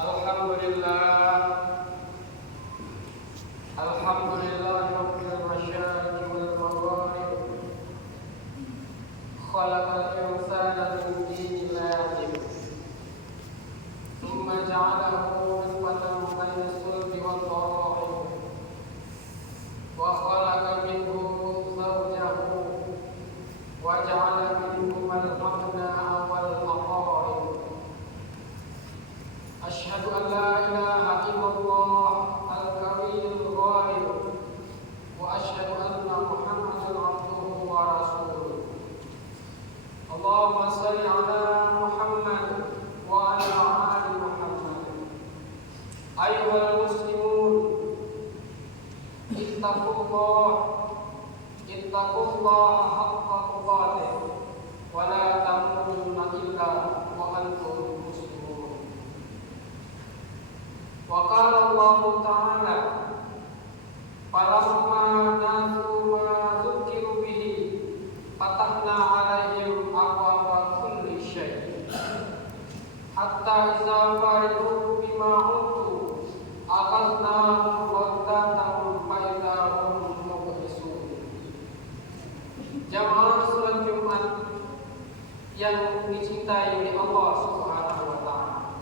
Alhamdulillah, Alhamdulillah Rabbil masyariqi wal magharib. Khalaqal insana min dinin lazim. Thumma ja'alahu nutfatan bayna sulbi wal tara'ib. Wa khalaqa minhu zawjahu wa ja'ala minhuma al-abna'a wal aqarib. Asyhadu an la ilaha illallah al-karimul ghalib wa asyhadu anna Muhammadan abduhu wa rasuluh. Allahumma shalli ala Muhammad wa ala ali Muhammad. Ayyuhal muslimun, ittaqullaha haqqa tuqatih wa la tamutunna illa wa antum muslimun. Wa qala Allah ta'ala, falamma nasu ma dzukiru bihi fatahna 'alaihim abwaaba kulli syai' hatta idza farihu bima utu akhadnahum baghtatan fa idza hum mublisun. Jamaah salat Jumat yang dicintai oleh Allah Subhanahu wa taala,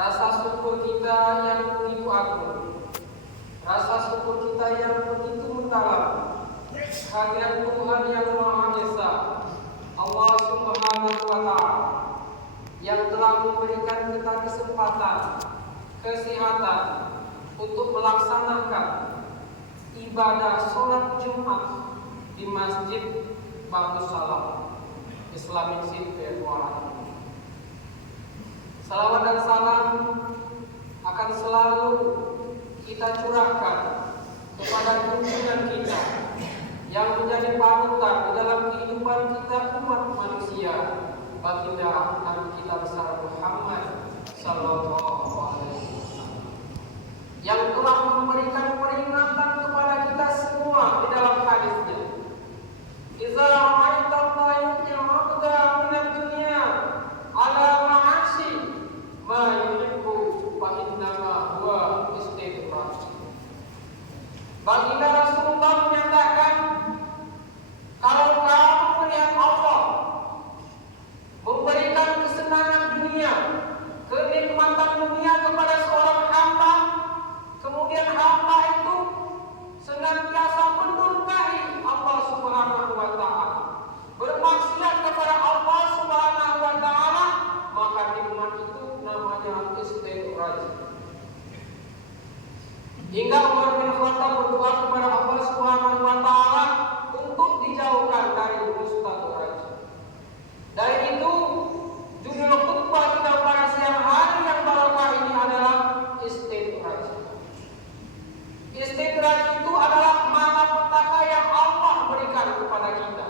rasa syukur kita yang begitu agung, rasa syukur kita yang begitu mendalam kehadiran Tuhan yang Maha Esa, Allah Subhanahu wa taala, yang telah memberikan kita kesempatan, kesehatan untuk melaksanakan ibadah sholat Jumat di Masjid Babus Salam Islamic Center Muara. Salawat dan salam akan selalu kita curahkan kepada junjungan kita yang menjadi panutan di dalam kehidupan kita umat manusia, baginda Nabi kita besar Muhammad sallallahu alaihi wasallam, yang telah memberikan peringatan kepada kita semua di dalam hadisnya. Idza ra'aita Allah yu'ti 'abda minad dunya 'ala ma'asi ma yuhibbu fa innama huwa istidraj. Baginda Rasulullah menyatakan, kalau kamu melihat Allah memberikan kesenangan dunia, kenikmatan dunia kepada seorang hamba, kemudian hamba itu senantiasa mendurkai Allah Subhanahu wa taala, bermaksiat kepada Allah Subhanahu wa taala, maka nikmat itu namanya istidraj. Hingga Umar bin Khattab berdoa kepada Allah Subhanahu wa taala untuk dijauhkan dari mustadraj. Dari itu, judul khutbah kita pada siang hari yang barokah ini adalah istidraj. Istidraj itu adalah malapetaka yang Allah berikan kepada kita,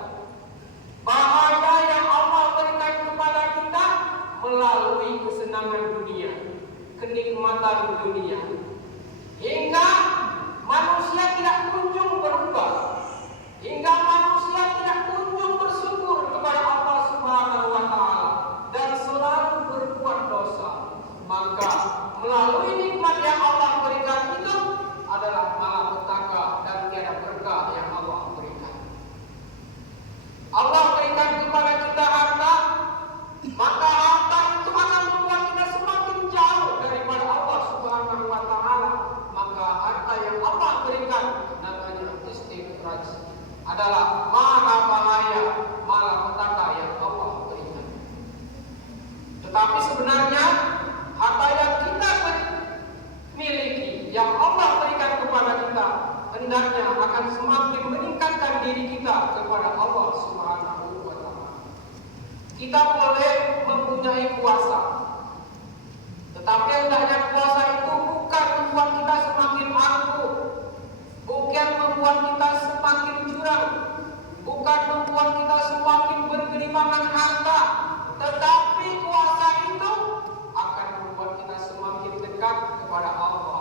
bahaya yang Allah berikan kepada kita melalui kesenangan dunia, kenikmatan dunia, hingga manusia tidak kunjung berubah, hingga manusia tidak kunjung bersyukur kepada Allah Subhanahu wa taala dan selalu berbuat dosa. Maka melalui nikmat yang Allah berikan itu adalah malapetaka dan tiada berkah yang Allah berikan. Allah berikan kepada kita harta, maka harta itu akan membuat kita semakin jauh daripada Allah Subhanahu wa taala. Maka harta yang Allah berikan namanya istidraj, adalah maha bahaya, malapetaka yang Allah berikan. Tetapi sebenarnya harta yang kita miliki, yang Allah berikan kepada kita, hendaknya akan semakin meningkatkan diri kita kepada Allah Subhanahu wa taala. Kita boleh mempunyai kuasa, tetapi hendaknya kuasa itu bukan membuat kita semakin angkuh, bukan membuat kita semakin curang, bukan membuat kita semakin bergelimangan harta, tetapi kuasa itu akan membuat kita semakin dekat kepada Allah,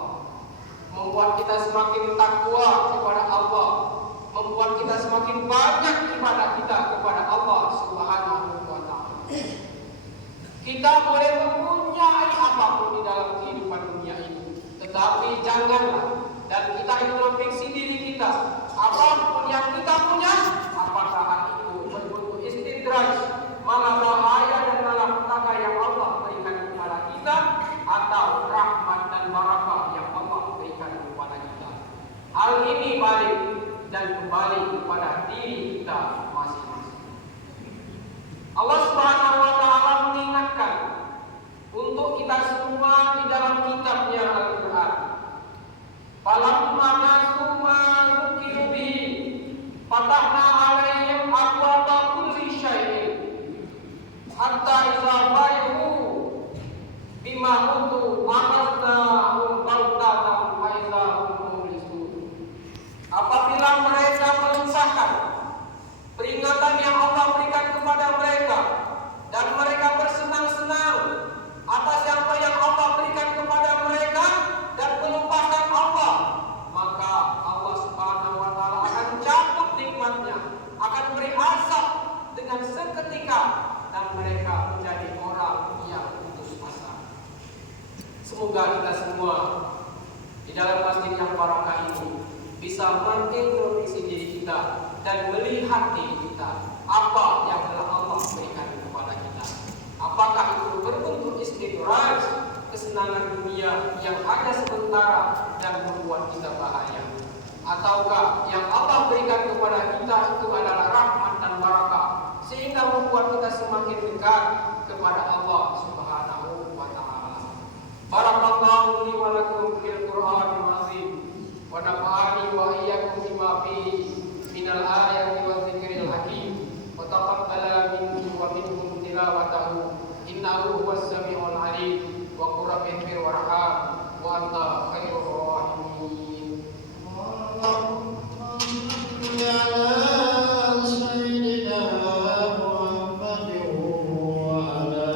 membuat kita semakin takwa kepada Allah, membuat kita semakin banyak ibadah kita kepada Allah Subhanahu wa taala. Kita boleh mempunyai apapun di dalam Tapi janganlah, dan kita introspeksi diri kita, apapun yang kita punya, apakah hal itu berbentuk istidraj, malah bahaya dan malapetaka yang Allah berikan kepada kita, atau rahmat dan barakah yang Allah berikan kepada kita. Hal ini balik dan kembali kepada diri kita masing-masing. Allah Subhanahu wa taala mengingatkan untuk kita semua di dalam kitabnya Al-Quran. Falamma nasu ma dzukiru bihi fatahna 'alaihim abwaaba kulli syai'in hatta idza farihu bima utu akhadnahum baghtatan fa idza hum mublisun. Apabila mereka melimpahkan peringatan yang Allah berikan kepada mereka dan mereka bersenang-senang atas apa yang Allah berikan kepada mereka dan melupakan Allah, maka Allah Subhanahu wa taala akan cabut nikmatnya, akan beri azab dengan seketika, dan mereka menjadi orang yang putus asa. Semoga kita semua di dalam masjid yang barakah ini bisa mengintrospeksi diri kita dan melihat diri kita, apa yang telah Allah berikan kepada kita. Apakah itu berbentuk istidraj, kesenangan dunia yang hanya sementara dan membuat kita bahaya, ataukah yang Allah berikan kepada kita itu adalah rahmat dan barakah sehingga membuat kita semakin dekat kepada Allah Subhanahu wa taala. Barakallahu li wa lakum fil Qur'anil azim wa nafa'ani wa iyyakum bima fihi minal ayati wa dzikril hakim wa taqabbala minni wa minkum tilawatahu innahu huwas samiul alim wa qur rabbi ighfir warham wa anta khairur rahimin. Allahumma salli ala sayyidina Muhammadin wa ala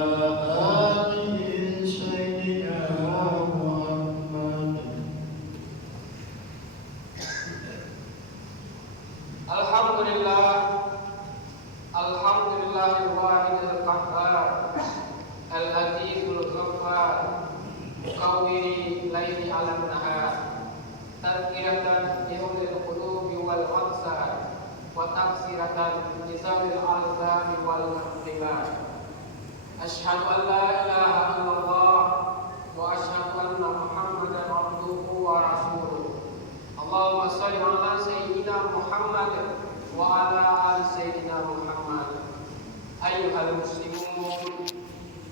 ali sayyidina Muhammad. Alhamdulillah, alhamdulillahil wahidil qahhar, al-azizul ghaffar, mukawwiri laili 'alan nahar, tadhkiratan li ulil qulubi wal absar, wa tafsiratan li zawil alzami wal mahdimat. Asyhadu an la ilaha illallah wa asyhadu anna Muhammadan abduhu wa rasuluh. Allahumma shalli ala sayyidina Muhammad wa ala ali sayyidina Muhammad. Ayyuhal muslimun,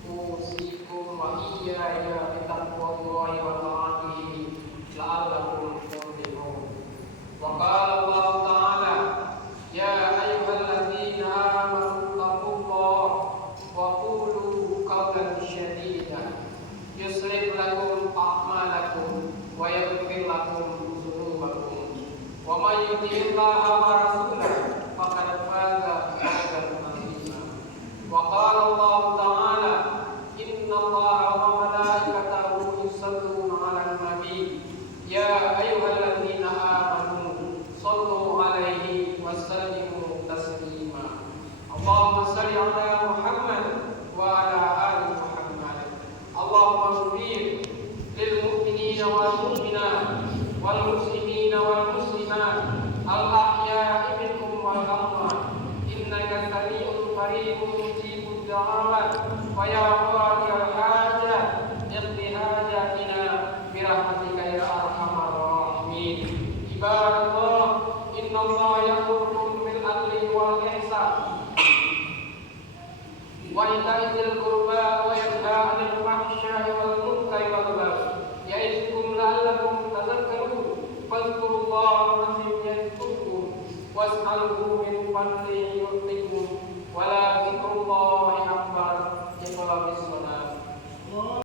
usikum wa iyaya bitaqwallahi wa ta'atihi la'allakum tuflihun. Wa qala Allah ta'ala, ya ayyuhalladzina amanu taqullaha wa qulu qawlan sadida yuslih lakum a'malakum wa yaghfir lakum dzunubakum wa may yuti'illaha wa rasulahu faqad faza fawzan 'azima. Wa qala Allah ta'ala, inna Allaha wa malaikatahu yusalluna 'alan nabi ya ayyuhalladzina amanu sallu 'alaihi wa sallimu taslima. Allahumma shalli 'ala Muhammad wa 'ala ali Muhammad. Allahumma ighfir lil mu'minina wal mu'minat wal muslimina wal muslimat al ahya'i minhum wal amwat innaka sami'un qaribun mujibud da'awat wa ya qadiyal hajat iqdi hajatina bi rahmatika ya arhamar rahimin. Ibadallah, innallaha ya'murukum bil adli wal ihsan wa ita'i dzil qurba wa yanha 'anil fahsya'i wal munkari wal baghi ya'idukum la'allakum tadhakkarun. Fadhkurullaha al-'azim yadhkurkum was'alhu min fadlihi yu'tikum wa la dzikrullahi akbar.